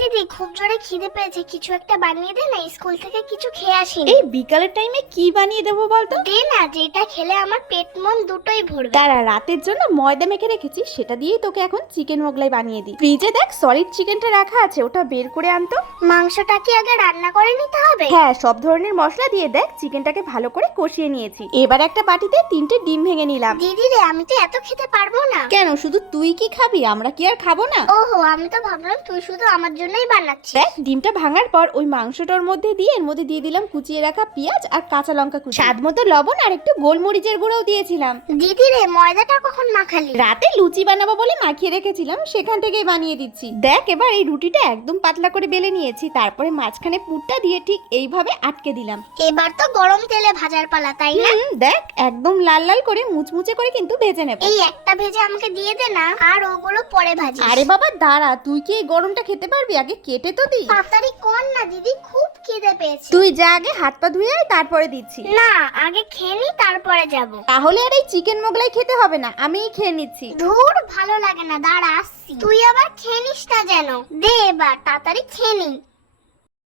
দিদি, খুব জোরে খিদে পেয়েছে, কিছু একটা বানিয়ে দে না, স্কুল থেকে কিছু খেয়ে আসিনি। এই বিকালের টাইমে কি বানিয়ে দেবো বলতো? দে না, যেটা খেলে আমার পেট মন দুটোই ভরবে। তারা রাতের জন্য ময়দা মেখে রেখেছি, সেটা দিয়েই তোকে এখন চিকেন মোগলাই বানিয়ে দিই। ফ্রিজে দেখ সলিড চিকেনটা রাখা আছে, ওটা বের করে আনতো। মাংসটা কি আগে রান্না করে নিতে হবে? হ্যাঁ, সব ধরনের মশলা দিয়ে দেখ চিকেনটাকে ভালো করে কষিয়ে নিয়েছি। এবার একটা বাটিতে 3টে ডিম ভেঙে নিলাম। দিদি রে, আমি তো এত খেতে পারবো না। কেন, শুধু তুই কি খাবি? আমরা কি আর খাবো না? ওহো, আমি তো ভাবলাম তুই শুধু আমার জন্যই বানাচ্ছিস। দেখ ডিমটা ভাঙার পর ওই মাংসটার মধ্যে দিয়ে এর মধ্যে দিয়ে দিলাম কুচিয়ে রাখা পেঁয়াজ আর কাঁচা লঙ্কা কুচি, স্বাদ মতো লবণ আর একটু গোলমরিচের গুঁড়োও দিয়েছিলাম। দিদি রে, ময়দাটা কখন মাখালি? রাতে লুচি বানাবো বলে মাখিয়ে রেখেছিলাম, সেখান থেকেই বানিয়ে দিচ্ছি। দেখ এবার এই রুটিটা একদম পাতলা করে বেলে নিয়েছি, তারপরে মাঝখানে পুরটা দিয়ে ঠিক এইভাবে আটকে দিলাম। এবার তো গরম তেলে ভাজার পালা, তাই না? দেখ একদম লাল লাল করে মুচমুচে করে কিন্তু ভেজে নেব। এই একটা ভেজে আমাকে দিয়ে দে না, আর ওগুলো পরে ভাজি। আরে বাবা দাঁড়া, তুই কি এই গরমটা খেতে পারবি? আগে কেটে তো দি। তাড়াতাড়ি কর না দিদি, খুব খিদে পেয়েছে। তুই যা, আগে হাত পা ধুয়ে আয়, তারপরে দিচ্ছি। না, আগে খেয়ে নি, তারপরে যাব। তাহলে আর এই চিকেন মোগলাই খেতে হবে না, আমিই খেয়ে নিচ্ছি। ধুর, ভালো লাগে না, দাঁড়া আসছি। তুই আবার খেয়ে নিস না যেন। দে এবার, তাড়াতাড়ি খেয়ে নি।